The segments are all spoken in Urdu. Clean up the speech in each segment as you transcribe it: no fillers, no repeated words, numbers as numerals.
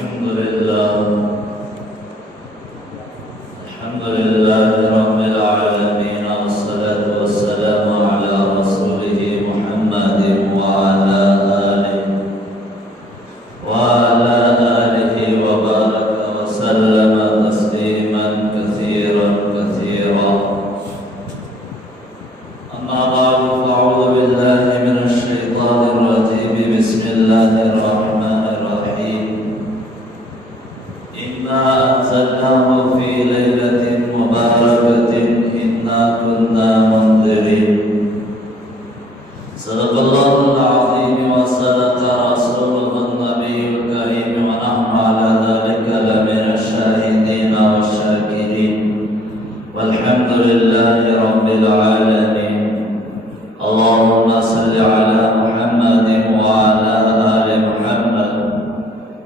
الحمد لله رب العالمين، والصلاة والسلام على رسوله محمد وعلى آله وبارك وسلم تسليما كثيرا كثيرا. أما بعد، فأعوذ بالله من الشيطان الرجيم. بسم الله الرحمن الرحيم. إنا أنزلناه في ليلة مباركة إنا كنا منذرين. صدق الله العظيم وصدق رسوله النبي الكريم، ونحن على ذلك لمن الشاهدين والشاكرين، والحمد لله رب العالمين. اللهم صل على محمد وعلى آل محمد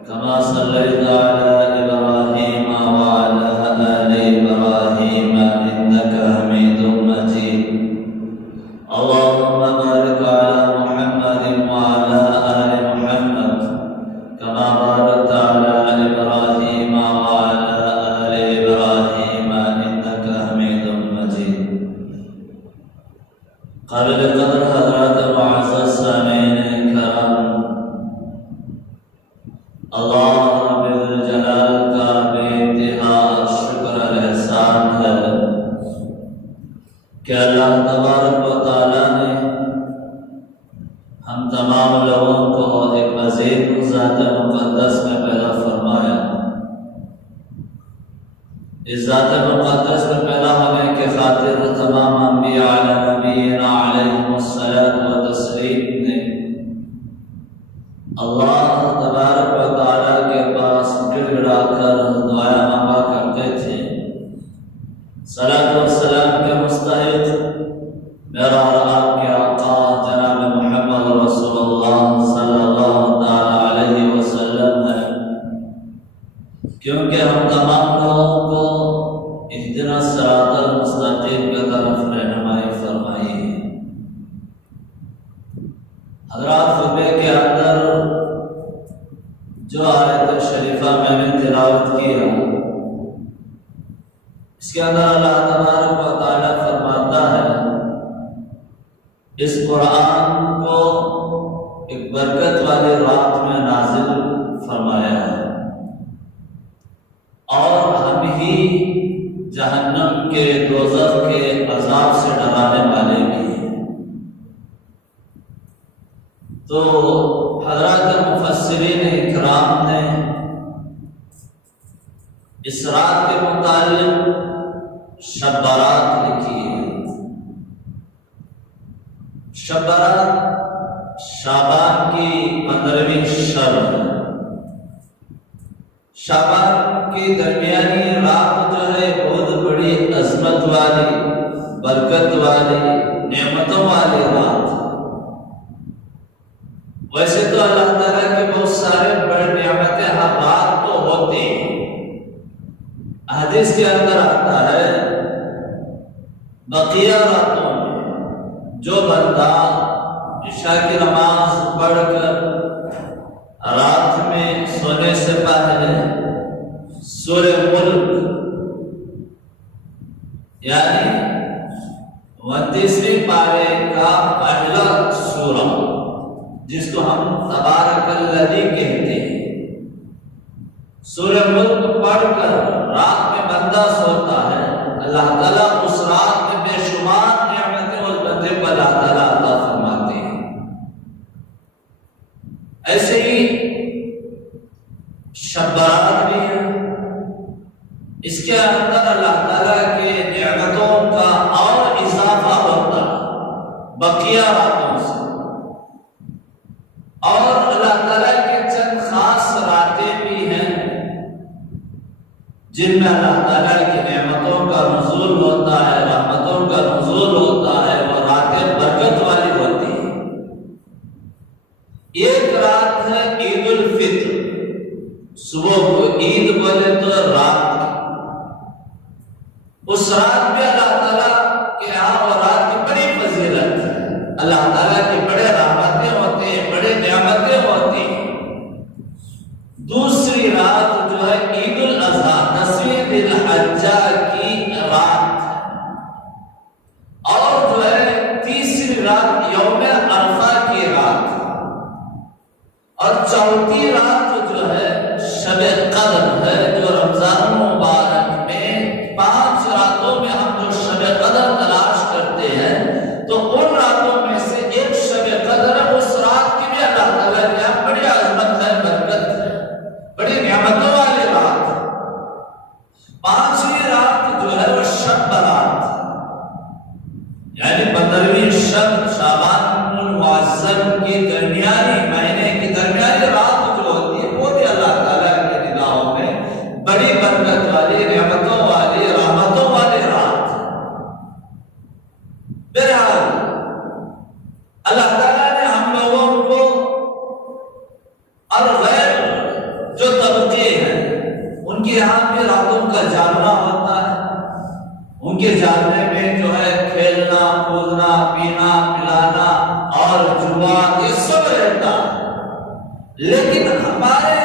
كما صليت على إبراهيم وعلى آل إبراهيم إنك حميد مجيد. اللهم بارك على محمد وعلى آل محمد كما باركت على إبراهيم وعلى آل إبراهيم إنك حميد مجيد. قابل قدر حضرات معزز سامعین کرام، اللہ رب الجلال کا بے انتہا شکر احسان ہے کہ اللہ تبارک و تعالیٰ نے ہم تمام لوگوں کو ایک عظیم ذات مقدس میں پیدا فرمایا. اس ذات مقدس میں پیدا ہونے کے خاطر تمام انبیاء علی نبینا علیہم الصلاۃ والتسلیم نے اللہ تبارک و تعالیٰ کے پاس گر گڑا کر دعائیں مانگا کرتے تھے. صلاۃ والسلام کے مستحق میرا اور آپ کے آقا جناب محمد رسول اللہ صلی اللہ تعالی علیہ وسلم ہے، کیونکہ ہم تمام لوگوں کو اہدنا الصراط المستقیم کی طرف رہنمائی فرمائی ہے. حضرات، خطبے کے اندر جو آیت شریفہ میں نے تلاوت کی ہے، اس کے اندر اللہ تبارک و تعالیٰ فرماتا ہے اس قرآن کو ایک برکت والی رات میں نازل فرمایا ہے، اور ہم ہی جہنم کے دوزخ کے عذاب سے ڈرانے والے بھی ہیں. تو حضرات مفسرین اکرام نے اس رات کے متعلق شب برات لکھی ہے. شب برات شعبان کی 15ویں شب ہے. شعبان کی درمیانی رات جو ہے بہت بڑی عظمت والی، برکت والی، نعمتوں والی رات. ویسے تو اللہ تعالیٰ کے بہت سارے بڑے نعمتیں ہر رات تو ہوتی ہیں. حدیث کے اندر آتا ہے بقیہ راتوں میں جو بندہ عشاء کی نماز پڑھ کر رات میں سونے سے پہلے سورہ ملک یعنی 29ویں پارے کا پہلا سورہ، جس کو ہم تبارک الذی کہتے ہیں، سورہ ملک پڑھ کر رات میں بندہ سوتا ہے، اللہ تعالیٰ اس رات میں بے شمار نعمتیں اس بندے کو اللہ تعالیٰ عطا فرماتے ہیں. ایسے ہی شب برات بھی ہے. اس کے اندر اللہ تعالیٰ کے نعمتوں کا اور اضافہ ہوتا ہے بقیہ راتوں سے، اور اللہ تعالیٰ کے چند خاص راتیں بھی ہیں جن میں اللہ تعالیٰ کی نعمتوں کا نزول ہوتا ہے، رحمتوں کا نزول ہوتا ہے. وہ راتیں برکت والی ہوتی ہیں. ایک رات ہے عید الفطر، صبح کو عید بولے تو رات. اس رات میں اللہ تعالیٰ کے یہاں وہ رات کی بڑی فضیلت ہے. اللہ تعالیٰ کی بڑے رحمتیں ہوتے ہیں، بڑے نعمتیں ہوتی ہیں. دوسری رات جو ہے عید الاضحیٰ 10ویں ذی الحجہ کی رات ہے، اور جو ہے تیسری رات یوم عرفہ کی رات ہے، اور چوتھی رات جو ہے شب قدر ہے، جو رمضان مبارک میں 5 راتوں میں ہم جو شب قدر تلاش کرتے ہیں، تو ان راتوں میں سے ایک شب قدر ہے۔ اس رات کی بھی اللہ تعالیٰ نے بڑی عظمت ہے، برکت ہے، بڑی نعمتوں والی رات ہے۔ 5ویں رات جو ہے وہ شب برات ہے، یعنی 15ویں شب شعبان المعظم کی درمیانی مہینے کی درمیانی رات جو ہوتی ہے، وہ بھی اللہ تعالیٰ کے نگاہوں میں بڑی برکت والی، نعمتوں والی، رحمتوں والی رات ہے۔ بہرحال اللہ تعالیٰ نے ہم لوگوں کو اور غیر جو طبقے ہیں ان کے یہاں بھی راتوں کا جاننا ہوتا ہے، ان کے جاننے میں جو ہے کھیلنا کودنا پینا پلانا اور جوا یہ سب رہتا ہے، لیکن ہمارے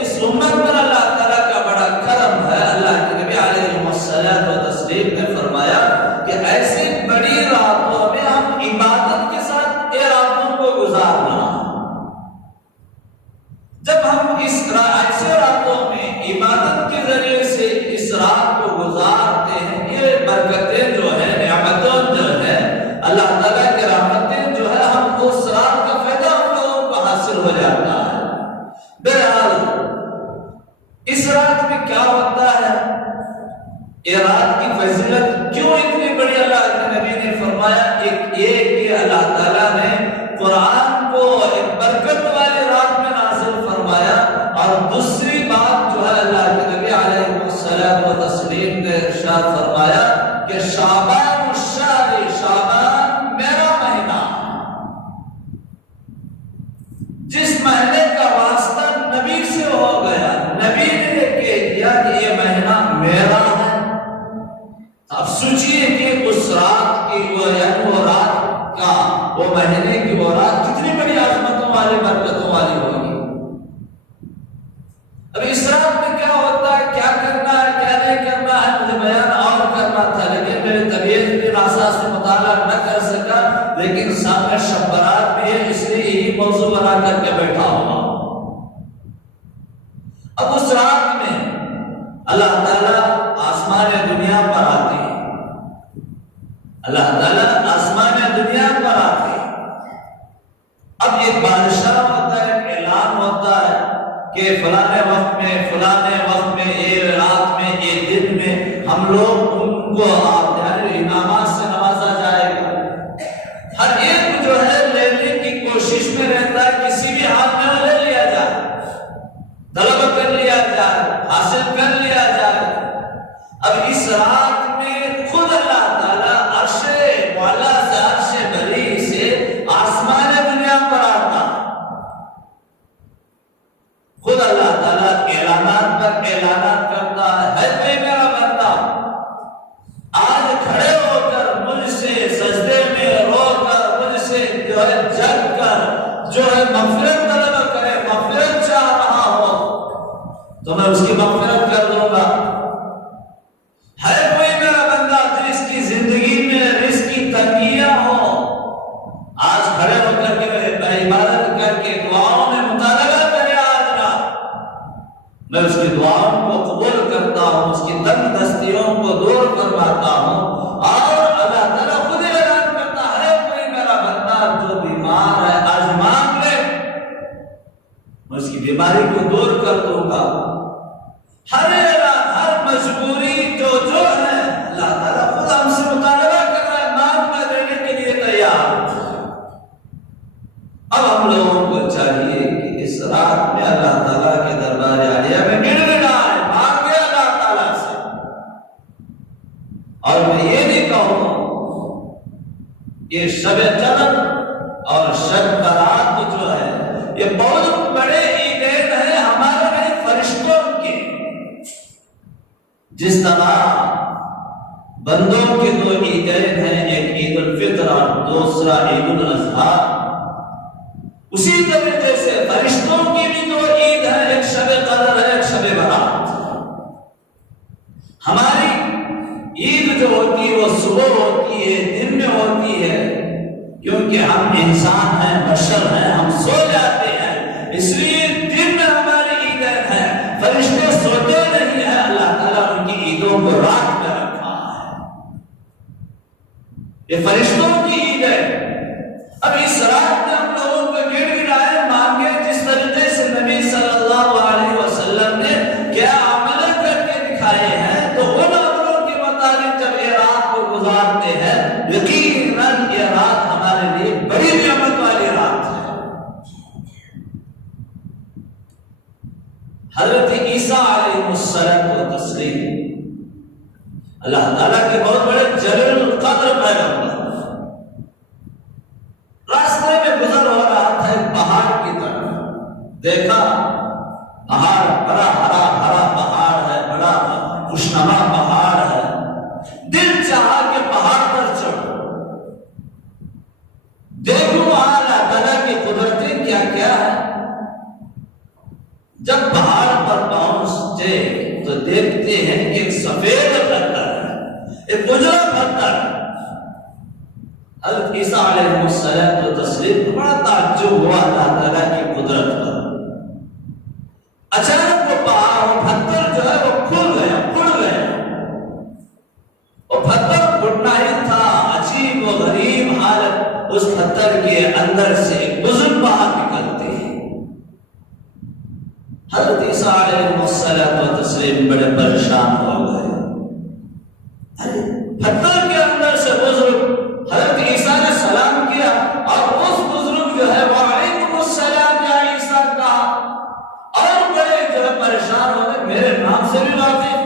اس امت پر اللہ تعالیٰ کا بڑا کرم ہے۔ اللہ کے نبی علیہ الصلوۃ والتسلیم نے فرمایا کہ ایسی بڑی راتوں میں ہم عبادت کے ساتھ یہ راتوں کو گزارنا، جب ہم ایسے راتوں میں عبادت کے ذریعے سے اس رات کو گزارتے ہیں، یہ برکتیں جو ہے، نعمتوں جو ہے، اللہ تعالیٰ کی رحمتیں جو ہے، ہم اس رات کا فائدہ ہم لوگوں کو حاصل ہو جاتا ہے۔ بہرحال اس رات میں کیا ہوتا ہے، یہ رات کی فضیلت کیوں اتنی بڑی اللہ کے نبی نے فرمایا؟ ایک یہ کہ اللہ تعالیٰ نے قرآن کو ایک برکت والی رات میں نازل فرمایا، اور دوسری بات جو ہے اللہ کے نبی علیہ الصلوۃ والتسلیم نے ارشاد فرمایا کہ شعبان الشہر، شعبان میرا مہینہ، جس مہینے کا واسطہ نبی سے ہو گیا، نبی نے کہہ دیا کہ یہ مہینہ میرا ہے۔ اب سوچئے کہ اس رات کی وہ رات کا، وہ مہینے کی وہ رات کتنی بڑی عظمتوں والی، برکتوں والی ہوگی۔ اب اس رات میں کیا ہوتا ہے، کیا کرنا ہے، کیا نہیں کرنا ہے، مجھے بیان اور کرنا تھا، لیکن میری طبیعت بھی ناساز سے مطالعہ نہ کر سکا، لیکن سامنے شب برات میں ہے، اس لیے یہی موضوع بنا کر کے بیٹھا ہوا۔ اب اس رات میں اللہ تعالیٰ آسمان دنیا پر آتے ہیں، اللہ تعالیٰ آسمان دنیا پر آتے ہیں۔ اب ایک بادشاہ ہوتا ہے، ایک اعلان ہوتا ہے کہ فلانے وقت میں یہ رات میں یہ دن میں ہم لوگ ان کو انعامات سے نوازا جائے گا۔ ہر ایک جو ہے لینے کی کوشش میں رہتا ہے، کسی بھی حال میں وہ لے لیا جائے، طلب کر لیا جائے، حاصل کر لیا جائے۔ اب اس رات میں خود اللہ تعالیٰ عرش والا سے، عرش بری سے آسمان دنیا پر آتا، خود اللہ تعالیٰ اعلانات پر اعلانات کرتا ہے کوئی میرا بندہ آج کھڑے ہو کر مجھ سے سجدے میں رو کر مجھ سے جو ہے جھک کر جو ہے مغفرت طلب کرے، مغفرت چاہ رہا ہو تو میں اس کی مغفرت کر دوں گا۔ ہے کوئی میرا بندہ جس کی زندگی میں رزق کی تنگیاں ہو، آج کھڑے ہو کر کے عبادت کر کے دعاؤں میں مطالبہ کرے، آج رات میں اس کی دعاؤں کو قبول کرتا ہوں، اس کی تنگ دستیوں کو دور کرواتا ہوں، اور اللہ تعالیٰ خود اعلان کرتا ہے کوئی میرا بندہ جو بیمار ہے آج مانگ لے، میں اس کی بیماری کو دور کر دوں گا۔ ہر اعلان، ہر مجبوری جو ہے اللہ تعالیٰ خود ہم سے مطالبہ کر رہا ہے، مانگ میں دینے کے لیے تیار۔ اب ہم لوگوں کو چاہیے کہ اس رات میں اللہ تعالیٰ کے دربار عالیہ میں گڑگڑائیں، مانگے اللہ تعالیٰ سے۔ اور میں یہ بھی کہوں یہ شب قدر اور شب برات جو ہے یہ بہت بڑے عیدین ہیں ہمارے نہیں، فرشتوں کے۔ جس طرح بندوں کے 2 عیدین ہیں، ایک عید الفطر اور دوسرا عید الاضحیٰ، اسی طریقے سے فرشتوں کی بھی 2 عید ہیں، ایک شب قدر کیونکہ ہم انسان ہیں، بشر ہیں، ہم سو جاتے ہیں، اس لیے دن میں ہماری عیدیں ہیں، فرشتے سوتے نہیں ہیں، اللہ تعالیٰ ان کی عیدوں کو رات میں رکھا ہے، یہ فرشتوں کی عید ہے۔ اب اس رات میں ہم لوگوں کو گڑ گڑائے مانگے، جس طریقے سے نبی صلی اللہ علیہ وسلم نے کیا عمل کر کے دکھائے ہیں، تو ان عملوں کے مطابق جب یہ رات کو گزارتے ہیں، یقیناً یہ رات ہمارے لیے بڑی نعمت والی رات ہے۔ حضرت عیسیٰ علیہ السلام اللہ تعالیٰ کے بہت بڑے جلیل القدر پیغمبر، راستے میں گزر ہو رہا تھا ایک پہاڑ کی طرف، دیکھا پہاڑ بڑا ہرا بھرا پہاڑ ہے، بڑا خوشنما پہاڑ ہے، دل چاہا کہ پہاڑ پر چڑھو، دیکھو وہاں اللہ تعالیٰ کی قدرتیں کیا کیا ہے۔ جب پہاڑ پر پہنچتے تو دیکھتے ہیں کہ ایک سفید پتھر ہے، ایک اجلا پتھر۔ حضرت عیسیٰ علیہ السلام کو بڑا تعجب ہوا اللہ تعالیٰ کی قدرت پر۔ اچانک وہ پہاڑ، وہ پتھر جو ہے وہ کھل گیا، پھٹ گیا۔ وہ پتھر پھٹنا ہی تھا، عجیب و غریب حالت، اس پتھر کے اندر سے ایک بزرگ باہر نکلتے ہیں۔ حضرت عیسیٰ علیہ السلام بڑے پریشان ہو گئے، پتھر کے اندر سے بزرگ، حضرت عیسیٰ نے سلام کیا اور اس بزرگ جو ہے وعلیکم السلام یا عیسیٰ کہا، اور بڑے جو ہے پریشان ہو گئے، میرے نام سے بھی واقف۔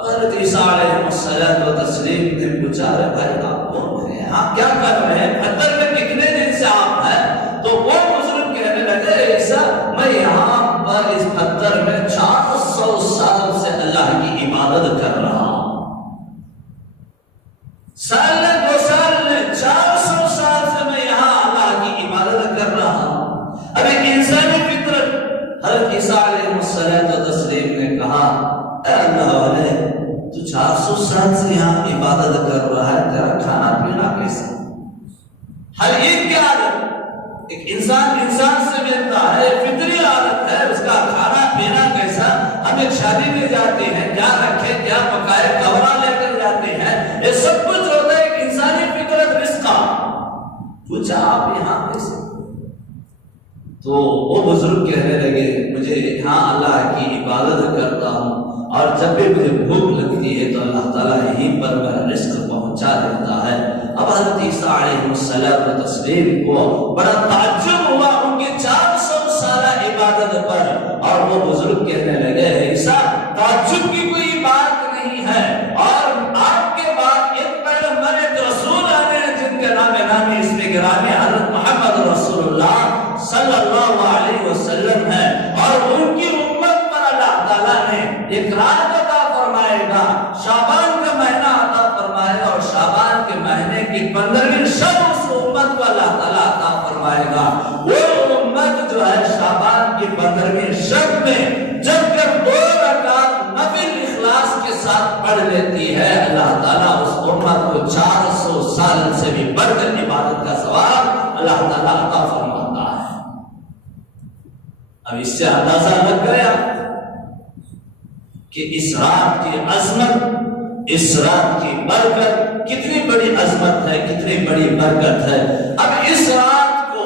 حضرت عیسیٰ علیہ السلام نے پوچھا، ارے بھائی آپ کون ہیں، آپ کیا کر رہے ہیں، پتھر میں کتنے دن سے آپ ہیں؟ تو وہ بزرگ کہنے لگے، عیسیٰ میں یہاں پر اس پتھر میں 400 سال سے اللہ کی عبادت کر رہا ہوں، سال نے 2 سال نے 400 سال سے میں یہاں اللہ کی عبادت کر رہا ہوں۔ اب ایک انسانی فطرت، حضرت عیسیٰ علیہ السلام نے کہا، اے اللہ والے، تو 400 سال سے یہاں عبادت کر رہا ہے، تیرا کھانا پینا کیسا؟ ہر عید کی عادت، ایک انسان سے ملتا ہے، فطری عادت ہے، اس کا کھانا پینا کیسا؟ ہم ایک شادی میں جاتے ہیں، کیا رکھے کیا پکائے، کورا لے کر جاتے ہیں، یہ سب کچھ ہوتا ہے ایک انسانی فطرت رزق کا۔ پوچھا آپ یہاں کیسے؟ تو وہ بزرگ کہنے لگے، مجھے یہاں اللہ کی عبادت کرتا ہوں، اور جب بھی مجھے بھوک لگتی ہے تو اللہ تعالیٰ یہیں پر میرا رزق پہنچا دیتا ہے۔ اب حضرت عیسیٰ علیہ السلام کو بڑا تعجب ہوا ان کی 400 سالہ عبادت پر، اور وہ بزرگ کہنے لگے، عیسیٰ تعجب کی کوئی بات نہیں ہے، اور آپ کے بعد ایک پیغمبر ایک رسول آنے ہیں جن کے نام اس میں گرامی حضرت محمد رسول اللہ صلی اللہ علیہ وسلم ہے، اور ان کی امت پر اللہ تعالیٰ نے ایک رات عطا فرمائے گا، شعبان کا مہینہ عطا فرمائے گا، اور شعبان کے مہینے کی 15ویں شب اس امت کو اللہ تعالیٰ عطا فرمائے گا۔ وہ امت جو ہے شعبان کی 15ویں شب میں جب کہ 2 رکعت نفل اخلاص کے ساتھ پڑھ لیتی ہے، اللہ تعالیٰ اس امت کو 400 سال سے بھی بڑھ کر عبادت کا ثواب اللہ تعالیٰ عطا فرماتا ہے۔ اب اس سے اندازہ لگ گیا کہ اس رات کی عظمت، اس رات کی برکت کتنی بڑی عظمت ہے، کتنی بڑی برکت ہے۔ اب اس رات کو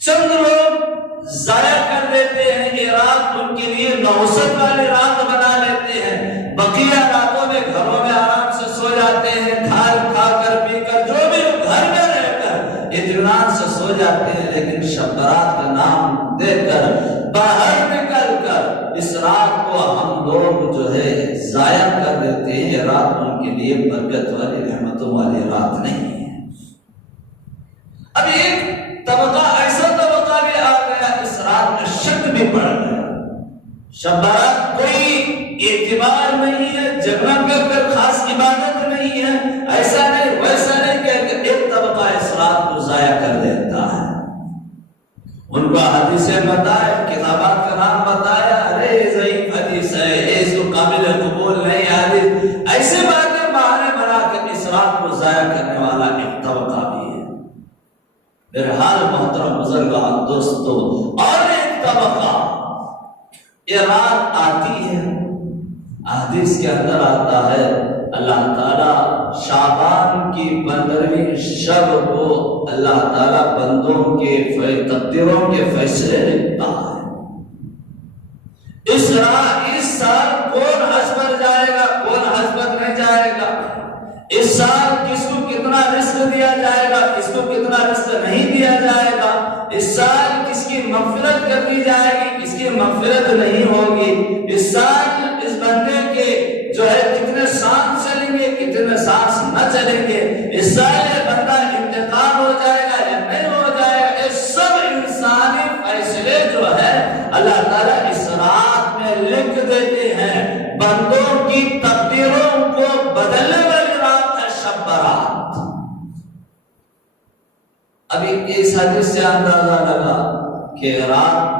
چند لوگ ضائع کر دیتے ہیں، یہ رات ان کے لیے نوست والی رات بنا لیتے ہیں، بقیہ راتوں میں گھروں میں آرام سے سو جاتے ہیں، کھا کر پی کر، جو بھی گھر میں رہ کر اطمینان سے سو جاتے ہیں، لیکن شب برات کا نام دے کر باہر نکل کر اس رات کو ہم لوگ جو ہے ضائع کر دیتے ہیں۔ یہ رات ان کے لیے برکت والی، رحمتوں والی رات نہیں ہے۔ اب ایک طبقہ ایسا طبقہ بھی آ گیا، اس رات میں شک بھی پڑ گیا، شب برات کوئی اعتبار نہیں ہے، جگہ کر خاص عبادت نہیں ہے، ایسا نہیں ویسا نہیں، کہ ایک طبقہ اس رات کو ضائع کر دیتا ہے۔ ان کو حدیثیں بتائے، کتابات کا نام بتایا، ارے ضعیف حدیث ہے، اس کو قابل قبول نہیں حدیث، ایسے باتیں بہانے بنا کے اس رات کو ضائع کر بہرحال محترم بزرگان دوستو، اور ایک طبقہ یہ رات آتی ہے، حدیث کے اندر آتا ہے اللہ تعالیٰ شعبان کی 15ویں شب کو اللہ تعالیٰ بندوں کے تقدیروں کے فیصلے لکھتا ہے۔ اس سال کون حج پر جائے گا، کون حج پر نہیں جائے گا، اس سال کس کو کتنا رزق دیا جائے گا، کس کو کتنا رزق نہیں دیا جائے گا، اس سال کس کی مغفرت کر دی جائے گی، کس کی مغفرت نہیں ہوگی، اس سال اس بندے کے جو ہے کتنے سانس چلیں گے، کتنے سانس نہ چلیں گے، اس سال یہ بندہ انتقال ہو جائے گا یا نہیں ہو جائے گا، یہ سب انسانی فیصلے جو ہے اللہ تعالیٰ اس رات میں لکھ دیتے ہیں۔ بندوں کی تقدیروں کو بدلنے والی رات ہے شب برات۔ ابھی اس حدیث سے اندازہ لگا کہ رات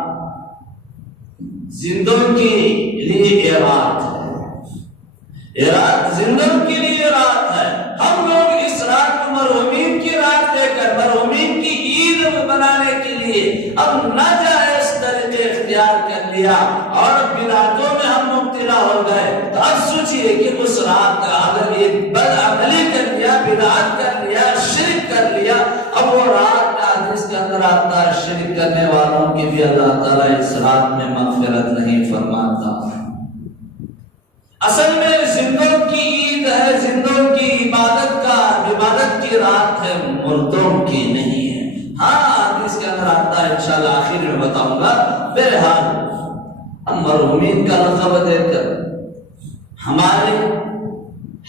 زندوں کے لیے یہ رات ہے، یہ رات زندوں کے لیے رات ہے۔ ہم لوگ اس رات کو مرحومین کی رات لے کر مرحومین کی عید بنانے کے لیے اب ناجائز طریقے اختیار کر لیا اور بدعتوں میں ہم مبتلا ہو گئے۔ تو اب سوچئے کہ اس رات کا اگر یہ بدعملی کر لیا، بدعت کر لیا، شرک کر لیا، اب وہ رات کا حدیث کے اندر آتا ہے شرک کرنے والوں کی بھی اللہ تعالیٰ اس رات میں مغفرت نہیں فرماتا۔ اصل میں زندوں کی عید ہے، زندوں کی عبادت کی رات ہے، مردوں کی نہیں ہے۔ ہاں حدیث کے اندر آتا ہے، انشاءاللہ آخر میں بتاؤں گا۔ بہرحال ہم مرحومین کا لقب دے کر ہماری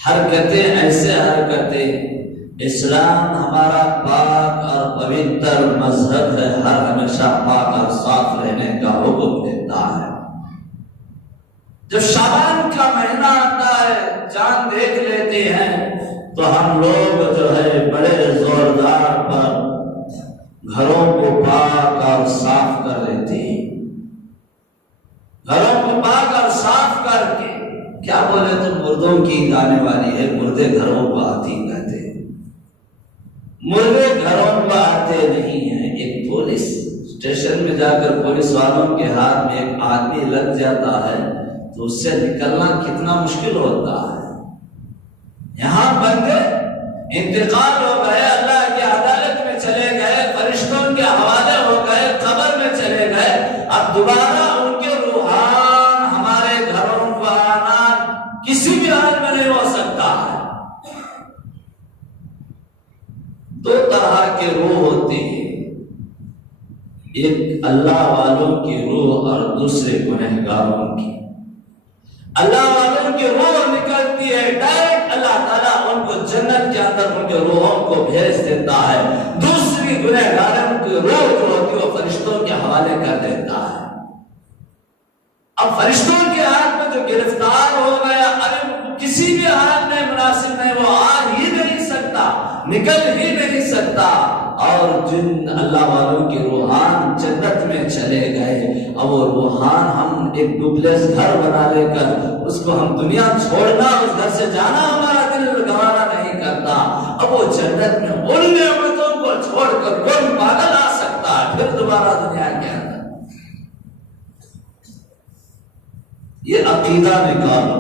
حرکتیں ایسے حرکتیں، اسلام ہمارا پاک اور پوتر مذہب ہے، ہر ہمیشہ پاک اور صاف رہنے کا حکم دیتا ہے۔ جب شعبان کا مہینہ آتا ہے، چاند دیکھ لیتے ہیں تو ہم لوگ جو ہے بڑے زوردار پر گھروں کو پاک اور صاف کر لیتے ہیں۔ گھروں کو پاک اور صاف کر کے کیا بولے تو مردوں کی عید آنے والی ہے، مردے گھروں کو آتے ہی رہتے ہیں، مردے گھروں کو آتے نہیں ہیں۔ ایک پولیس اسٹیشن میں جا کر پولیس والوں کے ہاتھ میں ایک آدمی لگ جاتا ہے تو اس سے نکلنا کتنا مشکل ہوتا ہے۔ یہاں بندے انتقال ہو گئے، اللہ کی عدالت میں چلے گئے، فرشتوں کے حوالے ہو گئے، قبر میں چلے گئے، اب دوبارہ ان کے روحان ہمارے گھروں کو آنا کسی بھی حال میں نہیں ہو سکتا ہے۔ دو طرح کے روح ہوتے ہیں، ایک اللہ والوں کی روح اور دوسرے گنہگاروں کی۔ اللہ والوں کی روح نکلتی ہے ڈائریکٹ، اللہ تعالیٰ ان کو جنت کے اندر ان کے روحوں کو بھیج دیتا ہے، دوسری گنہگاروں کی روح جو ہوتی ہے وہ فرشتوں کے حوالے کر دیتا ہے۔ اب فرشتوں کے ہاتھ میں جو گرفتار ہو گیا، ارے کسی بھی حال میں مناسب نہیں، وہ آ ہی نہیں سکتا، نکل ہی نہیں سکتا، اور جن اللہ والوں کے روحان جنت میں چلے گئے، اب وہ روحان ہم ایک ڈپلیکس گھر بنا لے کر اس کو ہم دنیا چھوڑنا، اس گھر سے جانا ہمارا دل گوارا نہیں کرتا، اب وہ جنت میں ان نعمتوں کو چھوڑ کر کون پاگل آ سکتا ہے پھر دوبارہ دنیا کے اندر؟ یہ عقیدہ نکالو،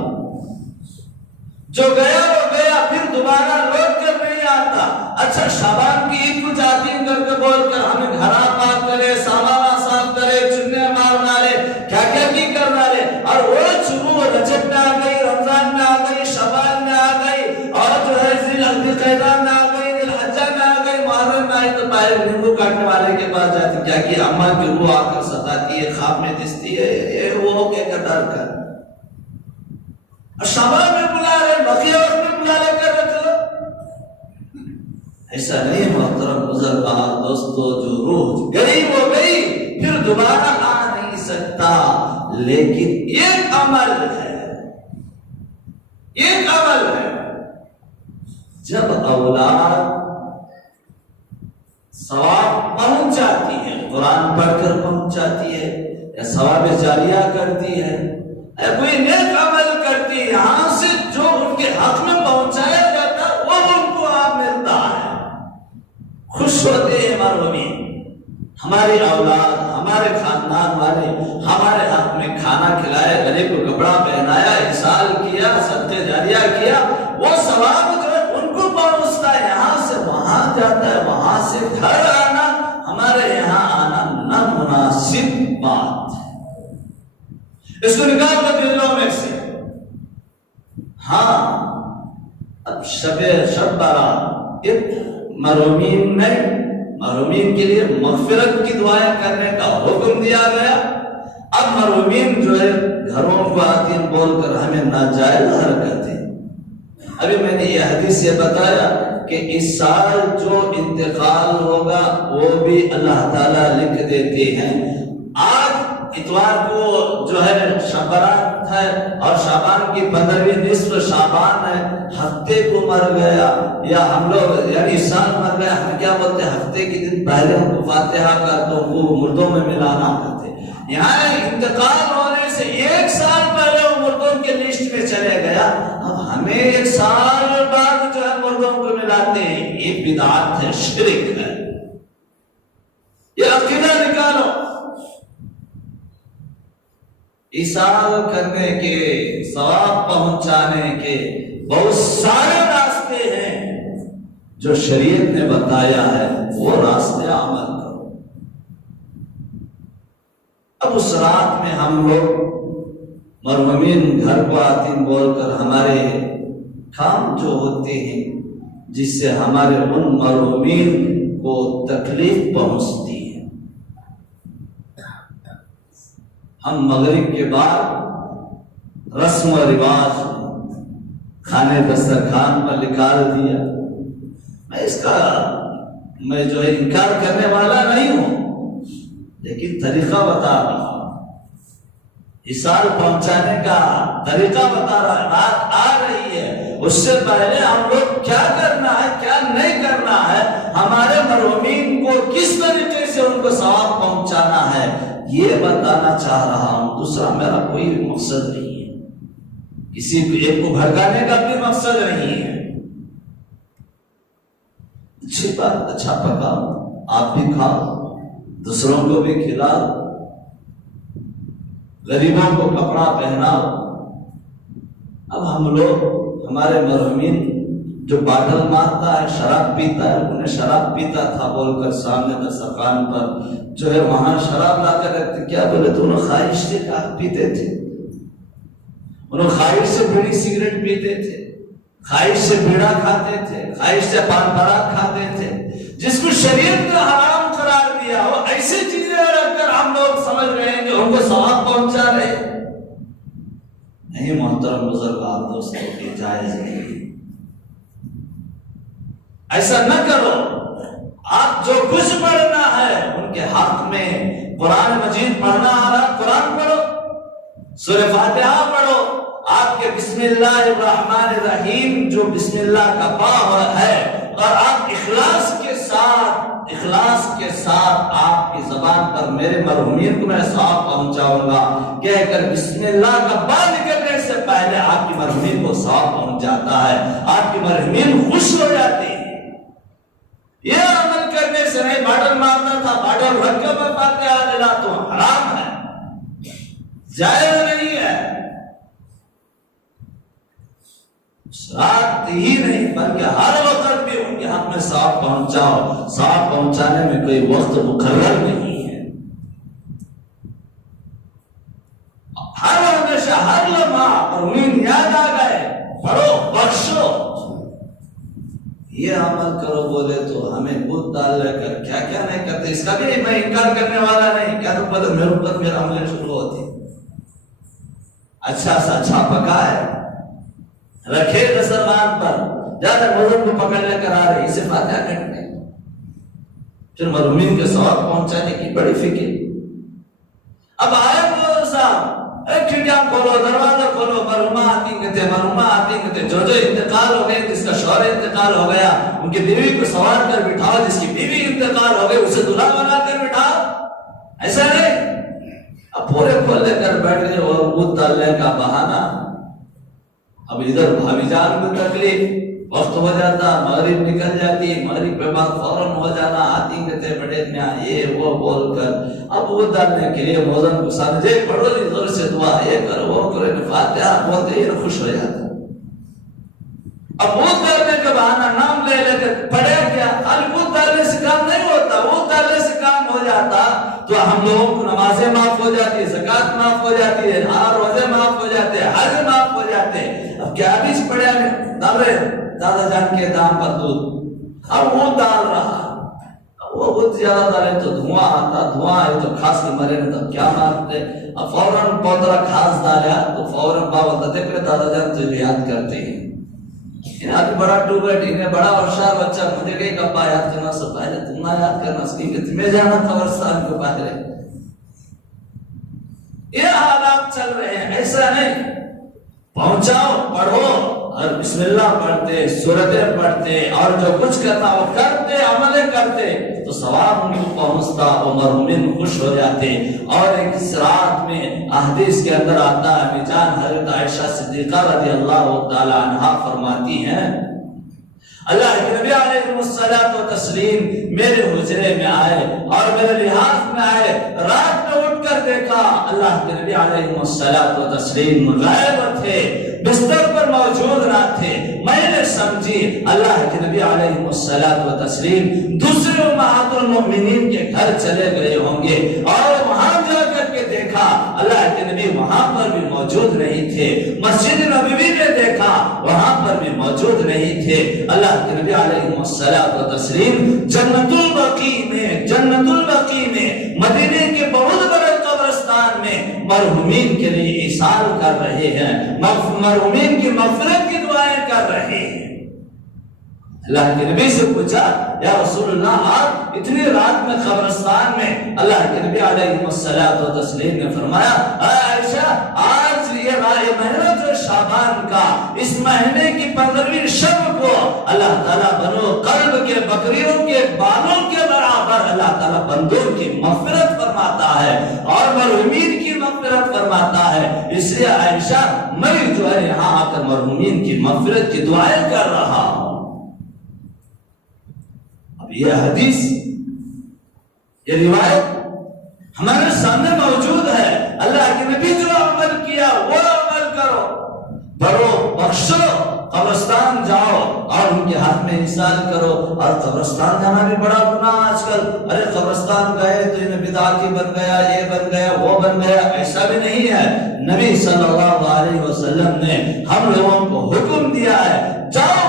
جو گیا وہ گیا، پھر دوبارہ لوٹ کر نہیں آتا۔ اچھا شعبان کی عید کو جاتی کر کے بول کر ہمیں گھرا پاک کرے، سامان صاف کرے، چنے مار ڈالے، کیا کیا کی کر ڈالے، اور وہ شروع رجب میں آ گئی، رمضان میں آ گئی، شعبان میں آ گئی، اور جو ہے ذی القعدہ میں آ گئی، ذی الحجہ میں آ گئی، محرم میں آئی تو پہلے نیمبو کاٹنے والے کے پاس جاتی، کیا کہ اماں کی روح آ کر ستاتی ہے، خواب میں دستی ہے، یہ وہ ہو کے ڈر کر شعبان میں بلا رہے، بقیہ وقت میں بلا لے کر رکھ لو۔ ایسا نہیں محترم بزرگان دوستو، جو روح گئی وہ گئی، پھر دوبارہ آ نہیں سکتا، لیکن ایک عمل ہے، ایک عمل ہے، جب اولاد ثواب پہنچ جاتی ہے، قرآن پڑھ کر پہنچ جاتی ہے، یا ثواب جاریہ کرتی ہے، کوئی نیک عمل کرتی ہے، یہاں سے جو ان کے حق میں پہنچایا جاتا ہے وہ ان کو آپ ملتا ہے۔ خوش ہوتے ہیں مرحومین، ہماری اولاد، ہمارے خاندان والے ہمارے حق میں کھانا کھلائے، گلے کو کپڑا پہنایا، احسان کیا، صدقہ جاریہ کیا، وہ ثواب جو ہے ان کو پہنچتا ہے، یہاں سے وہاں جاتا ہے، وہاں سے گھر آنا، ہمارے یہاں آنا نامناسب بات ہے، اس کو نکال دو دلوں میں سے۔ ہاں اب شب برات ایک مرحومین کے لیے مغفرت کی دعائیں کرنے کا حکم دیا گیا۔ اب مرحومین جو ہے گھروں کو آتی بول کر ہمیں ناجائز حرکتیں، ابھی میں نے یہ حدیث یہ بتایا کہ اس سال جو انتقال ہوگا وہ بھی اللہ تعالیٰ لکھ دیتے ہیں۔ آج اتوار کو جو ہے شب برات ہے اور شعبان کی 15ویں نصف شعبان ہے، ہفتے کو مر گیا یا ہم لوگ یعنی سال مر گیا، ہم کیا بولتے ہیں ہفتے کے دن پہلے ہم کو فاتحہ کا تو وہ مردوں میں ملانا کرتے، یہاں انتقال ہونے سے 1 سال پہلے وہ مردوں کے لسٹ میں چلے گیا، اب ہمیں 1 سال بعد جو ہے مردوں کو ملاتے ہیں، یہ بدعت ہے، شرک ہے، یہ عقیدہ نکالو۔ ایصال کرنے کے، ثواب پہنچانے کے بہت سارے راستے ہیں جو شریعت نے بتایا ہے، وہ راستے عمل کرو۔ اب اس رات میں ہم لوگ مرحومین گھر کو آتی بول کر ہمارے کام جو ہوتے ہیں جس سے ہمارے ان مرحومین کو تکلیف پہنچتی ہے، ہم مغرب کے بعد رسم و رواج کھانے دسترخوان پر نکال دیا، میں جو ہے انکار کرنے والا نہیں ہوں، لیکن طریقہ بتا رہا ہوں، ایصال پہنچانے کا طریقہ بتا رہا ہے، رات آ رہی ہے، اس سے پہلے ہم لوگ کیا کرنا ہے کیا نہیں کرنا ہے، ہمارے مرحومین کو کس طریقے سے ان کو ثواب پہنچانا ہے، یہ بتانا چاہ رہا ہوں۔ دوسرا میرا کوئی مقصد نہیں ہے، کسی ایک کو بھڑکانے کا بھی مقصد نہیں ہے۔ اچھی بات، اچھا پکاؤ، آپ بھی کھاؤ، دوسروں کو بھی کھلاؤ، غریبوں کو کپڑا پہناؤ۔ اب ہم لوگ ہمارے مرحومین جو باٹل مارتا ہے، شراب پیتا ہے، انہیں شراب پیتا تھا بول کر سامنے دسترخوان پر جو ہے وہاں شراب لا کر رکھتے، کیا بولے تو انہوں خواہش سے پیتے تھے، انہوں خواہش سے بیڑی سگریٹ پیتے تھے، خواہش سے بیڑا کھاتے تھے، خواہش سے پان پراگ کھاتے تھے، جس کو شریعت نے حرام قرار دیا ہو ایسی چیزیں رکھ کر ہم لوگ سمجھ رہے ہیں کہ ان کو ثواب پہنچا رہے نہیں۔ محترم بزرگار دوستوں کی جائز نہیں، ایسا نہ کرو۔ آپ جو کچھ پڑھنا ہے ان کے حق میں قرآن مجید پڑھنا آ رہا، قرآن پڑھو، سورہ فاتحہ پڑھو، آپ کے بسم اللہ الرحمن الرحیم جو بسم اللہ کا با ہے، اور آپ اخلاص کے ساتھ آپ کی زبان پر میرے مرحومین کو میں ثواب پہنچاؤں گا کہہ کر بسم اللہ کا با نکلنے سے پہلے آپ کی مرحومین کو ثواب پہنچ جاتا ہے، آپ کی مرحومین خوش ہو جاتی ہے۔ یہ عمل کرنے سے نہیں، باٹل مارنا تھا، باٹل رکھ کے میں فاتحہ دلا تو حرام ہے، جائز نہیں ہے۔ رات ہی نہیں بلکہ ہر وقت بھی ان کے حق میں ثواب پہنچاؤ، ثواب پہنچانے میں کوئی وقت مقرر نہیں ہے، ہر ہمیشہ ہر لمحہ مرحومین یاد آ گئے پڑھو بخشو۔ یہ عمل کرو بولے تو ہمیں بت ڈال لے کر کیا کیا نہیں کرتے، اس کا بھی میں انکار کرنے والا نہیں، کیا تو پتہ میرے اوپر میرا عمل شروع ہوتی، اچھا سا اچھا پکائے رکھے دسترخوان پر، زیادہ مذہب کو پکڑ لے کر آ رہے، اسے فاتحہ کہتے ہیں، پھر مرحومین کے ثواب پہنچانے کی بڑی فکر۔ اب آئے وہ صاحب ایک کھڑکیاں کھولو، دروازہ کھولو، مرحومہ آتی کہتے جو انتقال ہو گئے، جس کا شوہر انتقال ہو گیا ان کی بیوی کو سوار کر بٹھاؤ، جس کی بیوی انتقال ہو گئی اسے دلہا بنا کر بٹھاؤ، ایسا نہیں۔ اب پورے کھول لے کر بیٹھ گئے اور بت ڈالنے کا بہانہ، اب ادھر بھابی جان کو تکلیف، وقت ہو جاتا، مغرب نکل جاتی، مغرب کے بعد فوراً ہو جانا، آتی کہتے بڑے میاں یہ وہ بول کر اب وہ ڈالنے کے لیے موزن کو ساتھ جے پڑھو جی زور سے دعا یہ کرو وہ کرو فاتحہ بولتے ہی خوش ہو جاتا۔ اب وہ ڈالنے کا بہانہ نام لے لے کر پڑھے کیا، خالی وہ ڈالنے سے کام نہیں ہوتا، وہ ڈالنے سے کام ہو جاتا تو ہم لوگوں کو نمازیں معاف ہو جاتی ہے، زکوٰۃ معاف ہو جاتی ہے، روزے معاف ہو جاتے ہیں، حج معاف ہو جاتے ہیں۔ اب کیا بھی پڑھا دادا جان کے دام پر دودھ، اب وہ ڈال رہا، وہ بہت زیادہ ڈالے تو دھواں آتا، دھواں ہے تو کھاس کے مرے نے تو کیا مارتے، اب فوراً پودرا کھاس ڈالا تو فوراً بابا دیکھ رہے دادا جان تجھے یاد کرتے ہیں۔ ابھی بڑا ٹوبٹ انہیں بڑا ہوشیار بچہ مجھے کہیں کبا یاد کرنا سب پہلے تمہیں یاد کرنا سکی کہ تمہیں جانا قبرستان کو پہلے۔ یہ حالات چل رہے ہیں، ایسا نہیں، پہنچاؤ پڑھو اور بسم اللہ پڑھتے، سورتیں پڑھتے اور جو کچھ کرنا وہ کرتے، عمل کرتے تو ثواب ان کو پہنچتا، وہ مرحومین خوش ہو جاتے۔ اور ایک اس رات میں احادیث کے اندر آتا ہے، جان حضرت عائشہ صدیقہ رضی اللہ تعالی عنہا فرماتی ہیں اللہ کے نبی علیہ الصلوۃ والتسلیم میرے حجرے میں آئے اور میرے لحاظ میں آئے، رات میں اٹھ کر دیکھا اللہ کے نبی علیہ الصلوۃ والتسلیم غائب تھے، بستر پر موجود نہ تھے۔ میں نے سمجھی اللہ کے نبی علیہ الصلوۃ والتسلیم دوسرے امہات المؤمنین کے گھر چلے گئے ہوں گے، اور وہاں جا کر کے دیکھا اللہ کے نبی وہاں پر بھی موجود نہیں تھے۔ مسجد نبوی میں دیکھا وہاں پر بھی موجود نہیں تھے۔ اللہ کے نبی علیہ الصلوۃ والتسلیم جنت البقیع میں مدینے کے بہت بڑے قبرستان میں مرحومین کے لیے ایثار کر رہے ہیں، مرحومین کی مغفرت کی دعائیں کر رہے ہیں۔ اللہ کے نبی سے پوچھا یا رسول اللہ آپ اتنی رات میں قبرستان میں، اللہ کے نبی علیہ الصلوۃ والتسلیم نے فرمایا اے عائشہ آج یہ مہینہ جو شعبان کا اس مہینے کی 15ویں شب کو اللہ تعالیٰ بنو قلب کے بکریوں کے بالوں کے برابر اللہ تعالیٰ بندوں کی مغفرت فرماتا ہے اور مرحومین کی مغفرت فرماتا ہے۔ اس لیے عائشہ میں جو ہے یہاں آ کر مرحومین کی مغفرت کی دعائیں کر رہا ہوں۔ یہ حدیث، یہ روایت ہمارے سامنے موجود ہے۔ اللہ کے نبی جو عمل کیا وہ عمل کرو، پڑھو، بخشو، قبرستان جاؤ اور ان کے ہاتھ میں انسان کرو۔ اور قبرستان جانا بھی بڑا گناہ آج کل، ارے قبرستان گئے تو انہیں بدعتی بن گیا، یہ بن گیا، وہ بن گیا، ایسا بھی نہیں ہے۔ نبی صلی اللہ علیہ وسلم نے ہم لوگوں کو حکم دیا ہے جاؤ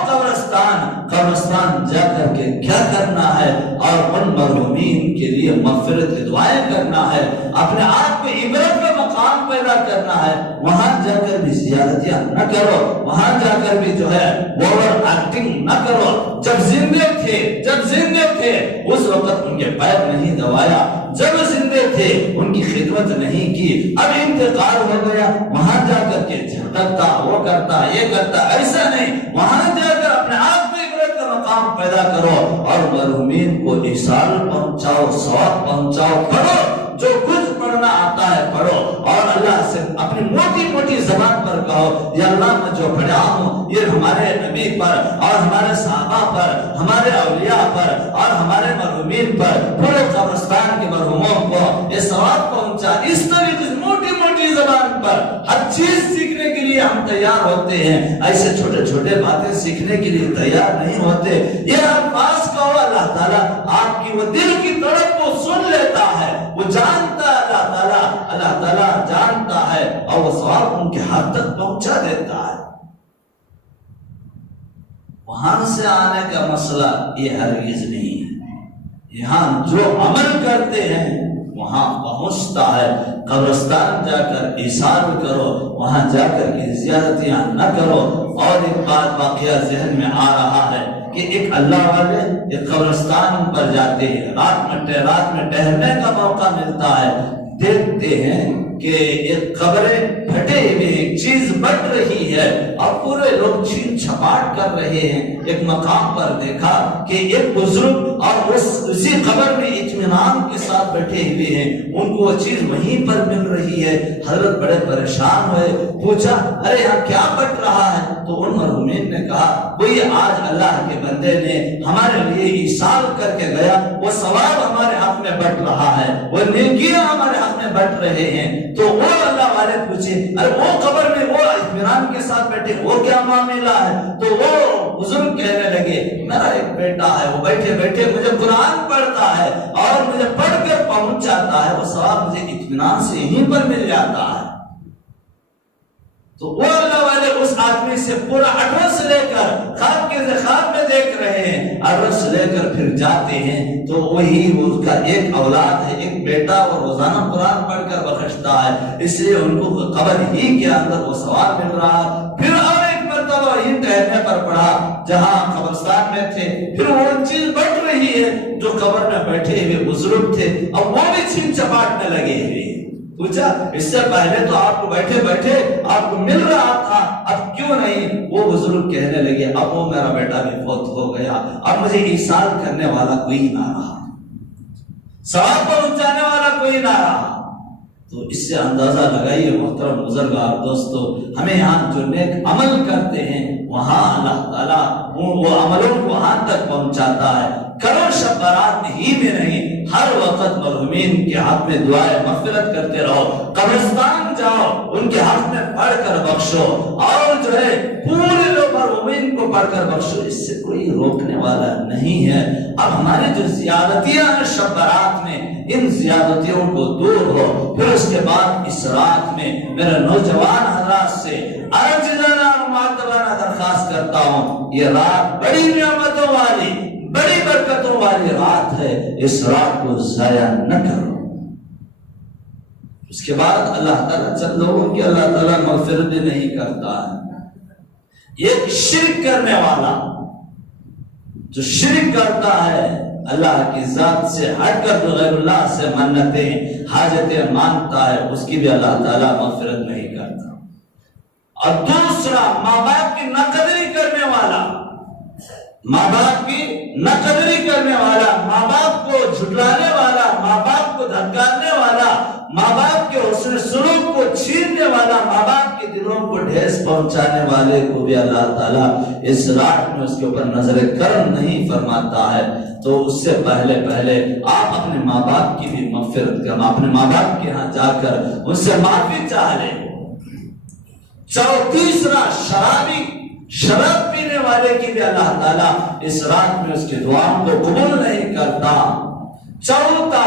قبرستان جا کر کے کیا کرنا ہے اور ان مرحومین کے لیے مغفرت کی دعائیں کرنا ہے، اپنے آپ کو عبرت کا مقام پیدا کرنا ہے۔ وہاں جا کر بھی زیارتیاں نہ کرو، وہاں جا کر بھی جو ہے اوور ایکٹنگ نہ کرو۔ جب زندے تھے اس وقت ان کے پیر نہیں دبایا، جب زندے تھے ان کی خدمت نہیں کی، اب انتقال ہو گیا وہاں جا کر کے جھٹکتا، وہ کرتا، یہ کرتا، ایسا نہیں۔ وہاں جا کر اپنے آپ کو عبرت کا مقام پیدا کرو اور مرحومین کو احسان پہنچاؤ، ثواب پہنچاؤ، پڑھو جو کچھ پڑھنا آتا ہے پڑھو، اور اللہ سے اپنی موٹی موٹی زبان پر کہو یا اللہ میں جو پڑھا ہوں یہ ہمارے نبی پر اور ہمارے صحابہ پر، ہمارے اولیاء پر اور ہمارے مرحومین پر، پورے قبرستان کے مرحوموں کو یہ ثواب پہنچا۔ اس طریقے سے موٹی موٹی زبان پر ہر چیز سیکھنے کے لیے ہم تیار ہوتے ہیں، ایسے چھوٹے چھوٹے باتیں سیکھنے کے لیے تیار نہیں ہوتے۔ یہ الفاظ کہو، اللہ تعالیٰ آپ کی وہ دل کی تڑپ کو سن لیتا ہے، وہ جانتا ہے، اللہ تعالیٰ جانتا ہے اور وہ ثواب ان کے ہاتھ تک پہنچا دیتا ہے۔ وہاں سے آنے کا مسئلہ یہ ہرگز نہیں ہے، یہاں جو عمل کرتے ہیں وہاں پہنچتا ہے۔ قبرستان جا کر ایثار کرو، وہاں جا کر کے زیارتیاں نہ کرو۔ اور ایک بات واقعہ ذہن میں آ رہا ہے کہ ایک اللہ والے ایک قبرستان پر جاتے ہیں، رات میں ٹہلنے کا موقع ملتا ہے، دیکھتے ہیں کہ ایک قبریں پھٹے ہوئے ایک چیز بٹ رہی ہے اور پورے لوگ چھین چھپاٹ کر رہے ہیں۔ ایک مقام پر دیکھا کہ ایک بزرگ اور اسی قبر میں اطمینان کے ساتھ بیٹھے ہوئے ہیں، ان کو وہ چیز وہیں پر مل رہی ہے۔ حضرت بڑے پریشان ہوئے، پوچھا ارے یہاں کیا بٹ رہا ہے؟ تو ان مرحومین نے کہا وہی آج اللہ کے بندے نے ہمارے لیے ایصال کر کے گیا، وہ ثواب ہمارے حق میں بٹ رہا ہے، وہ نیکیاں ہمارے حق میں بٹ رہے ہیں۔ تو وہ اللہ والے پوچھے ارے وہ قبر میں وہ اطمینان کے ساتھ بیٹھے وہ کیا معاملہ ہے؟ تو وہ بزرگ کہنے لگے میرا ایک بیٹا ہے، وہ بیٹھے بیٹھے مجھے قرآن پڑھتا ہے اور مجھے پڑھ کر پہنچ جاتا ہے، وہ ثواب مجھے اطمینان سے یہیں پر مل جاتا ہے۔ تو وہ اللہ والے اس آدمی سے پورا ایڈریس لے کر خواب کے خواب میں دیکھ رہے ہیں، ایڈریس لے کر پھر جاتے ہیں تو وہی اس کا ایک اولاد ہے، ایک بیٹا، وہ روزانہ قرآن پڑھ کر بخشتا ہے، اس لیے ان کو قبر ہی کے اندر وہ ثواب مل رہا ہے۔ پھر اور ایک مرتبہ وہی ٹہلنے پر پڑھا جہاں قبرستان میں تھے، پھر وہ چیز بٹ رہی ہے جو قبر میں بیٹھے ہوئے بزرگ تھے اور وہ بھی چھین چھپاٹ میں لگے ہوئے۔ پوچھا اس سے پہلے تو آپ کو بیٹھے بیٹھے آپ کو مل رہا تھا، اب کیوں نہیں؟ وہ بزرگ کہنے لگے اب وہ میرا بیٹا بھی فوت ہو گیا، اب مجھے ایصال کرنے والا کوئی نہ رہا، ثواب پہنچانے والا کوئی نہ رہا۔ تو اس سے اندازہ لگائیے محترم بزرگار دوستو، ہمیں یہاں جو نیک عمل کرتے ہیں وہاں اللہ تعالیٰ وہ عملوں کو وہاں تک پہنچاتا ہے۔ کرو شب برات ہی میں نہیں، ہر وقت مرحومین کے حق میں دعائیں مغفرت کرتے رہو، قبرستان جاؤ ان کے حق میں پڑھ کر بخشو، اور جو ہے پورے لوگ مرحومین کو پڑھ کر بخشو، اس سے کوئی روکنے والا نہیں ہے۔ اب ہماری جو زیادتیاں ہیں شب برات میں، ان زیادتیوں کو دور ہو۔ پھر اس کے بعد اس رات میں میرے نوجوان حضرات سے عاجزانہ اور معتبرانہ درخواست کرتا ہوں، یہ رات بڑی نعمتوں والی، بڑی برکتوں والی رات ہے، اس رات کو ضائع نہ کرو۔ اس کے بعد اللہ تعالیٰ چند لوگوں کی اللہ تعالیٰ مغفرت بھی نہیں کرتا ہے۔ ایک شرک کرنے والا جو شرک کرتا ہے، اللہ کی ذات سے ہٹ کر تو غیر اللہ سے منتیں حاجتیں مانگتا ہے، اس کی بھی اللہ تعالیٰ مغفرت نہیں کرتا۔ اور دوسرا ماں باپ کی ناقدری کرنے والا، ماں باپ کی ناقدری کرنے والا، ماں باپ کو جھٹلانے والا، ماں باپ کو دھکانے والا، ماں باپ کے حسن سلوک کو چھیننے والا، ماں باپ کے دلوں کو ٹھیس پہنچانے والے کو بھی اللہ تعالیٰ اس رات میں اس کے اوپر نظر کرم نہیں فرماتا ہے۔ تو اس سے پہلے آپ اپنے ماں باپ کی بھی مغفرت کریں، اپنے ماں باپ کے ہاں جا کر ان سے معافی چاہ لیں۔ تیسرا شراب پینے والے کی بھی اللہ تعالیٰ اس رات میں اس کی دعاؤں کو قبول نہیں کرتا۔ چوتھا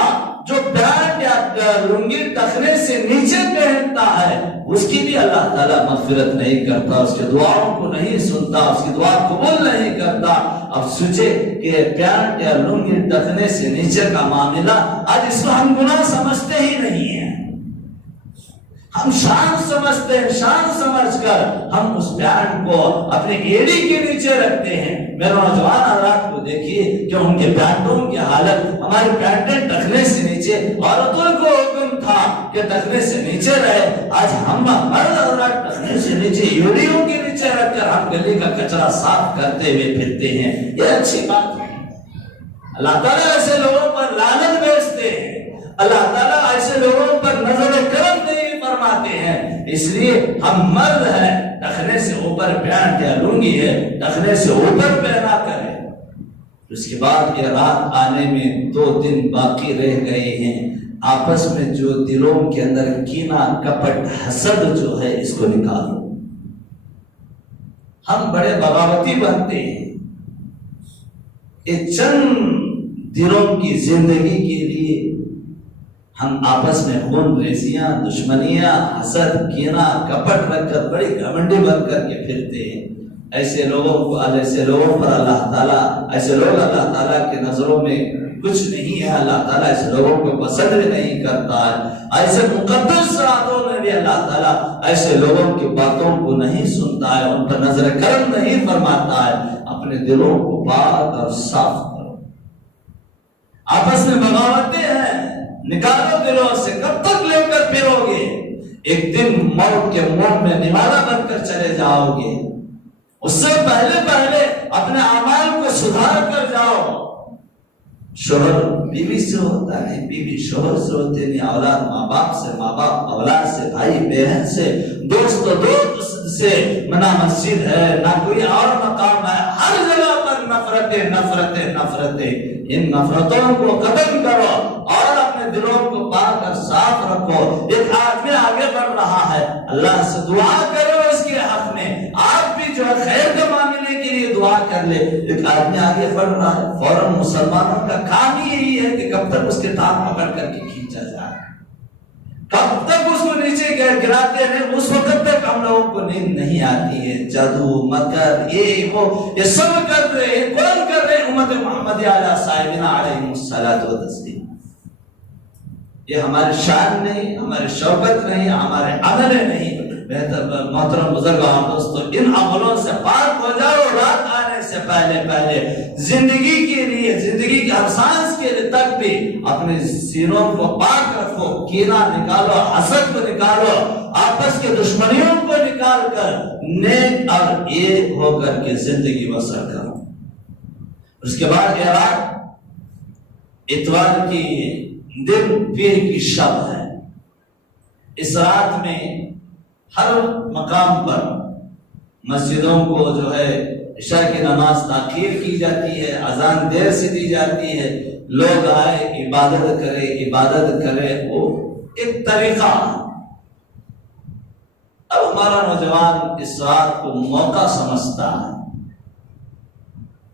جو پینٹ یا لنگی ٹخنے سے نیچے پہنتا ہے اس کی بھی اللہ تعالیٰ مغفرت نہیں کرتا، اس کے دعاؤں کو نہیں سنتا، اس کی دعا قبول نہیں کرتا۔ اب سوچے کہ پینٹ یا لنگی ٹخنے سے نیچے کا معاملہ آج اس کو ہم گناہ سمجھتے ہی نہیں ہیں، ہم شان سمجھتے ہیں، شان سمجھ کر ہم اس پینٹ کو اپنے ایڑی کے نیچے رکھتے ہیں۔ میرے نوجوان حضرات کو دیکھیے کہ ان کے پینٹوں کی حالت، ہماری پینٹیں ٹخنے سے نیچے، عورتوں کو حکم تھا کہ ٹخنے سے نیچے رہے، آج ہم مرد حضرات ٹخنے سے نیچے ایڑیوں کے نیچے رکھ کر ہم گلی کا کچرا صاف کرتے ہوئے پھرتے ہیں۔ یہ اچھی بات ہے؟ اللہ تعالیٰ ایسے لوگوں پر لعنت بھیجتے ہیں، اللہ تعالیٰ ایسے لوگوں پر نظر کرم نہیں فرماتے ہیں۔ اس لیے ہم مرد ہیں، ٹخنے سے اوپر پینٹ یا لنگی ہے، ٹخنے سے اوپر پہنا کریں۔ اس کے بعد یہ رات آنے میں 2 دن باقی رہ گئے ہیں، آپس میں جو دلوں کے اندر کینہ، کپٹ، حسد جو ہے اس کو نکالو۔ ہم بڑے بغاوتی بنتے ہیں، یہ چند دنوں کی زندگی کے لیے ہم آپس میں خون ریزیاں، دشمنیاں، حسد، کینہ، کپٹ رکھ کر بڑی گھمنڈی بن کر کے پھرتے ہیں۔ ایسے لوگوں پر اللہ تعالیٰ، ایسے لوگ اللہ تعالیٰ کے نظروں میں کچھ نہیں ہے، اللہ تعالیٰ ایسے لوگوں کو پسند بھی نہیں کرتا ہے۔ ایسے مقدس راتوں میں بھی اللہ تعالیٰ ایسے لوگوں کی باتوں کو نہیں سنتا ہے، ان پر نظر کرم نہیں فرماتا ہے۔ اپنے دلوں کو پاک اور صاف کرو۔ آپس میں بغاوتیں ہیں، نکالو دلوں سے، کب تک ایک دن موت کے منہ میں نوالا بن کر چلے جاؤ گے، اس سے پہلے اپنے اعمال کو سدھار کر جاؤ۔ شوہر بیوی سے ہوتا ہے، بیوی شوہر سے ہوتی نہیں، اولاد ماں باپ سے، ماں باپ اولاد سے، بھائی بہن سے، دوست سے، نہ مسجد ہے نہ کوئی اور مقام ہے، ہر جگہ پر نفرتیں۔ ان نفرتوں کو ختم کرو اور اپنے دلوں کو پاک اور صاف رکھو۔ ایک آدمی آگے بڑھ رہا ہے، اللہ سے دعا کرو اس کے حق میں، آپ بھی جو ہے خیر کے معاملے کے لیے دعا کر لے۔ ایک آدمی آگے بڑھ رہا ہے، فوراً مسلمانوں کا کام ہی یہی ہے کہ کب تک اس کے ٹانگ پکڑ کر کے کھینچا جائے، کب تک اس کو نیچے گراتے ہیں، اس وقت تک ہم لوگوں کو نیند نہیں آتی ہے۔ جادو مکر یہ وہ یہ سب کر رہے ہیں، کون کر رہے ہیں؟ امت محمد علیہ صاحبنا علیہ الصلوۃ والتسلیم۔ یہ ہماری شان نہیں، ہماری شوکت نہیں، ہمارے عمل نہیں۔ بہتر محترم بزرگوں اور دوستوں، ان عملوں سے پاک ہو جاؤ۔ رات آنے سے پہلے زندگی کے لیے، زندگی کے ہر سانس کے لیے تک بھی اپنے سینوں کو پاک رکھو، کینہ نکالو، حسد کو نکالو، آپس کے دشمنیوں کو نکال کر نیک اور ایک ہو کر کے زندگی بسر کرو۔ اس کے بعد یہ رات اتوار کی دن پیر کی شب ہے۔ اس رات میں ہر مقام پر مسجدوں کو جو ہے عشاء کی نماز تاخیر کی جاتی ہے، اذان دیر سے دی جاتی ہے، لوگ آئے عبادت کرے، وہ ایک طریقہ۔ اب ہمارا نوجوان اس رات کو موقع سمجھتا ہے۔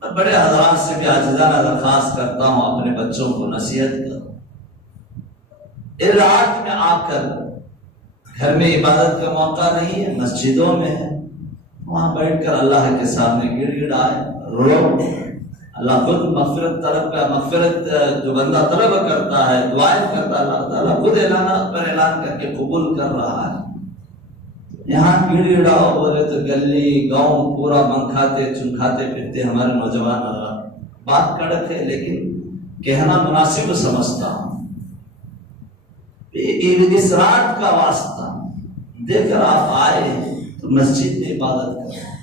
میں بڑے حضرات سے بھی عاجزانہ درخواست کرتا ہوں، اپنے بچوں کو نصیحت کرو، اس رات میں آ کر گھر میں عبادت کا موقع نہیں ہے، مسجدوں میں ہے، وہاں بیٹھ کر اللہ کے سامنے گڑ گڑائے، رو۔ اللہ خود مغفرت جو بندہ طلب کرتا ہے، دعائیں کرتا ہے، اللہ تعالیٰ خود اعلان کر کے قبول کر رہا ہے۔ یہاں گڑ گڑاؤ بولے تو گلی گاؤں پورا من کھاتے چنکھاتے پھرتے ہمارے نوجوان حضرات۔ بات کڑک ہے لیکن کہنا مناسب سمجھتا ہوں۔ اس رات کا واسطہ دے کر آپ آئے تو مسجد میں عبادت کریں،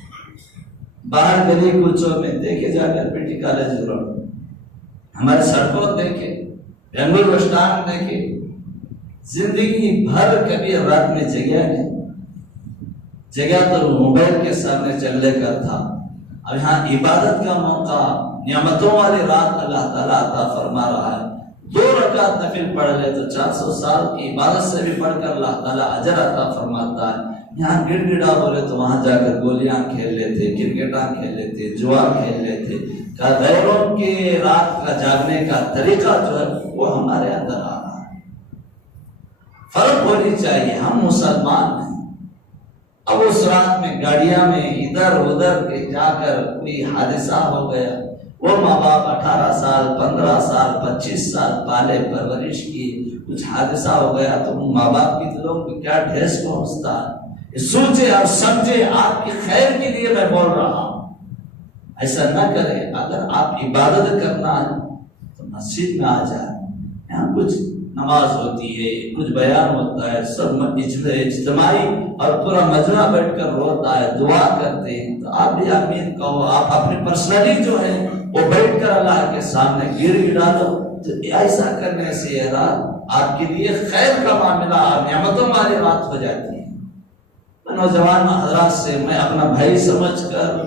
باہر گلی کوچوں میں دیکھے جا کر پیٹی کالج روڈ، ہمارے سڑکوں دیکھے، بنگلور بس اسٹینڈ دیکھے، زندگی بھر کبھی رات میں جگہ تو موبائل کے سامنے چلنے کا تھا۔ اب یہاں عبادت کا موقع، نعمتوں والی رات اللہ تعالیٰ عطا فرما رہا ہے۔ 2 رکعت نفل پڑھ لے تو 400 سال کی عبادت سے بھی پڑھ کر اللہ تعالیٰ اجر عطا فرماتا ہے۔ یہاں گڑ گڑا بولے تو وہاں جا کر گولیاں کھیل لیتے، کرکٹاں کھیل لیتے، جوا کھیل لیتے۔ غیروں کے رات کا جاگنے کا طریقہ جو ہے وہ ہمارے اندر آ رہا ہے۔ فرق ہونی چاہیے، ہم مسلمان ہیں۔ اب اس رات میں گاڑیاں میں ادھر ادھر کے جا کر کوئی حادثہ ہو گیا، وہ ماں باپ 18 سال 15 سال 25 سال پالے پرورش کی، کچھ حادثہ ہو گیا تو ماں باپ کی دلوں کو کیا ٹھیس پہنچتا ہے۔ سوچے اور سمجھے، آپ کی خیر کے لیے میں بول رہا ہوں، ایسا نہ کرے۔ اگر آپ عبادت کرنا ہے تو مسجد میں آ جائیں، یہاں کچھ نماز ہوتی ہے، کچھ بیان ہوتا ہے، سب اجتماعی اور پورا مجمع بیٹھ کر روتا ہے، دعا کرتے ہیں، تو آپ بھی آمین کہو۔ آپ اپنی پرسنلی جو ہے وہ بیٹھ کر اللہ کے سامنے گڑ گڑا دو، تو ایسا کرنے سے یہ رات آپ کے لیے خیر کا معاملہ اور نعمتوں والی رات ہو جاتی ہے۔ میں نوجوان حضرات سے میں اپنا بھائی سمجھ کر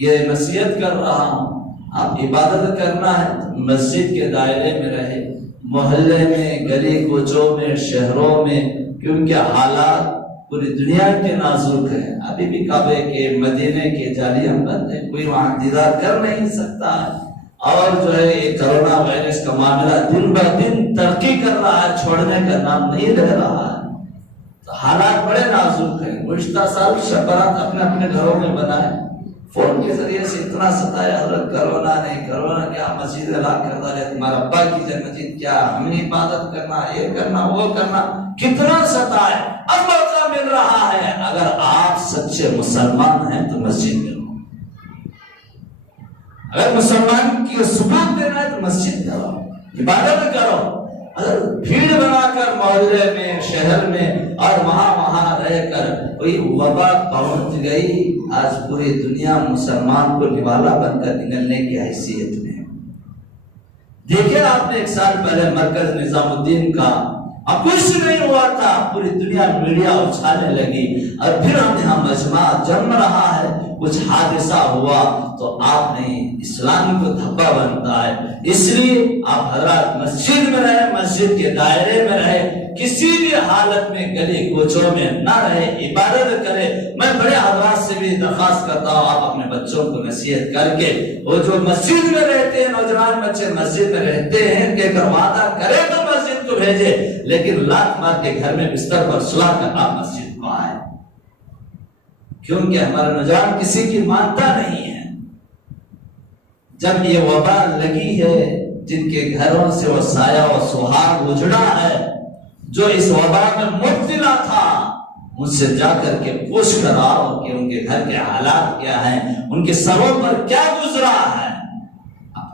یہ نصیحت کر رہا ہوں، آپ عبادت کرنا ہے مسجد کے دائرے میں رہے، محلے میں، گلی کوچوں میں، شہروں میں، کیونکہ حالات پوری دنیا کے نازک ہیں۔ ابھی بھی کعبے کے، مدینے کے جالی ہم بند ہیں، کوئی وہاں دیدار کر نہیں سکتا ہے، اور جو ہے یہ کرونا وائرس کا معاملہ دن بہ دن ترقی کر رہا ہے، چھوڑنے کا نام نہیں لے رہا ہے، تو حالات بڑے نازک ہیں۔ گزشتہ سال شبرات اپنے اپنے گھروں میں بنائے، فون کے ذریعے سے اتنا ستایا حضرت کرونا نہیں، کرونا کیا، مسجد لاکھ کر ڈالے، تمہارا ابا کی مسجد کیا، ہم نے عبادت کرنا، یہ کرنا، وہ کرنا، کتنا ستائے۔ اب موقع مل رہا ہے، اگر آپ سچے مسلمان ہیں تو مسجد میں رہو، اگر مسلمان کی ثبوت دینا ہے تو مسجد میں رہو، عبادت کرو۔ اگر بھیڑ بنا کر محلے میں شہر میں اور وہاں رہ کر کوئی وبا پہنچ گئی، آج پوری دنیا مسلمان کو نوالا بن کر نگلنے کی حیثیت میں۔ دیکھیں آپ نے 1 سال پہلے مرکز نظام الدین کا اب کچھ نہیں ہوا تھا، پوری دنیا میڈیا اچھالنے لگی، اور پھر ہم یہاں مجمع جم رہا ہے، کچھ حادثہ ہوا تو آپ نے اسلام کو دھبا بنتا ہے۔ اس لیے آپ حضرات مسجد میں رہے، مسجد کے دائرے میں رہے، کسی بھی حالت میں گلی کوچوں میں نہ رہے، عبادت کرے۔ میں بڑے حضرات سے بھی درخواست کرتا ہوں آپ اپنے بچوں کو نصیحت کر کے، وہ جو مسجد میں رہتے ہیں، نوجوان بچے مسجد میں رہتے ہیں، کہ اگر وعدہ کرے تو مسجد کو بھیجے، لیکن لات مار کے گھر میں بستر پر سلا کر آپ مسجد کو آئے، کیونکہ ہمارا نوجوان کسی کی مانتا نہیں ہے۔ جب یہ وبا لگی ہے، جن کے گھروں سے وہ سایہ و سہاگ اجڑا ہے، جو اس وبا میں مبتلا تھا، ان سے جا کر کے پوچھ کر آؤ کہ ان کے گھر کے حالات کیا ہیں، ان کے سروں پر کیا گزرا ہے،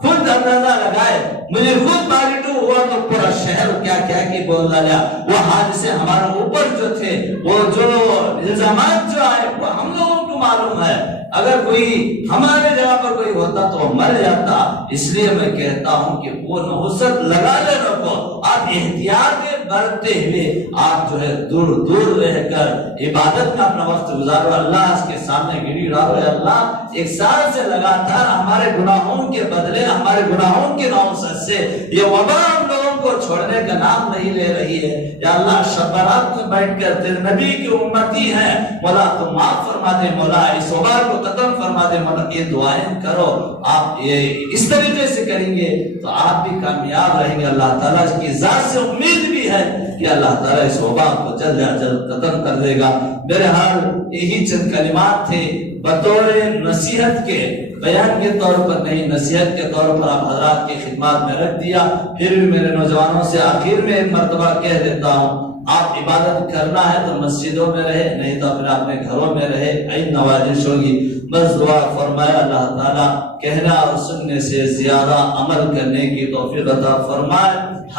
خود اندازہ لگائے۔ مجھے خود باگٹو ہوا تو پورا شہر کیا کیا کی بول ڈالا، وہ حادثے ہمارے اوپر جو تھے، وہ جو الزامات جو آئے، وہ ہم لوگوں کو معلوم ہے۔ اگر کوئی ہمارے جگہ پر کوئی ہوتا تو مر جاتا۔ اس لیے میں کہتا ہوں کہ وہ نحوست لگا لے رکھو، آپ احتیاط برتتے ہوئے آپ جو ہے دور دور رہ کر عبادت میں اپنا وقت گزارو، اللہ اس کے سامنے گری ڈالو۔ اے اللہ، 1 سال سے لگاتار ہمارے گناہوں کے بدلے، ہمارے گناہوں کے نحوست سے یہ وبا ہم لوگوں کو چھوڑنے کا نام نہیں لے رہی ہے۔ یا اللہ، شب برات میں بیٹھ کر تیرے نبی کی امتی ہیں، مولا تو معاف فرما دے، مولا اس وبا کو ختم فرما دے، مولا یہ دعائیں کرو۔ آپ یہ اس طریقے سے کریں گے تو آپ بھی کامیاب رہیں گے۔ اللہ تعالیٰ کی ذات سے امید بھی ہے کہ اللہ تعالیٰ اس وبا کو جلد از جلد ختم کر دے گا۔ میرے حال یہی چند کلمات تھے، بطور نصیحت کے، بیان کے طور پر نہیں، نصیحت کے طور پر آپ حضرات کی خدمات میں رکھ دیا۔ پھر بھی میرے نوجوانوں سے آخر میں ایک مرتبہ کہہ دیتا ہوں، آپ عبادت کرنا ہے تو مسجدوں میں رہے، نہیں تو اپنے اپنے گھروں میں رہے، عید نوازش ہوگی۔ بس دعا فرمایا اللہ تعالیٰ کہنا اور سننے سے زیادہ عمل کرنے کی توفیق عطا فرمائے۔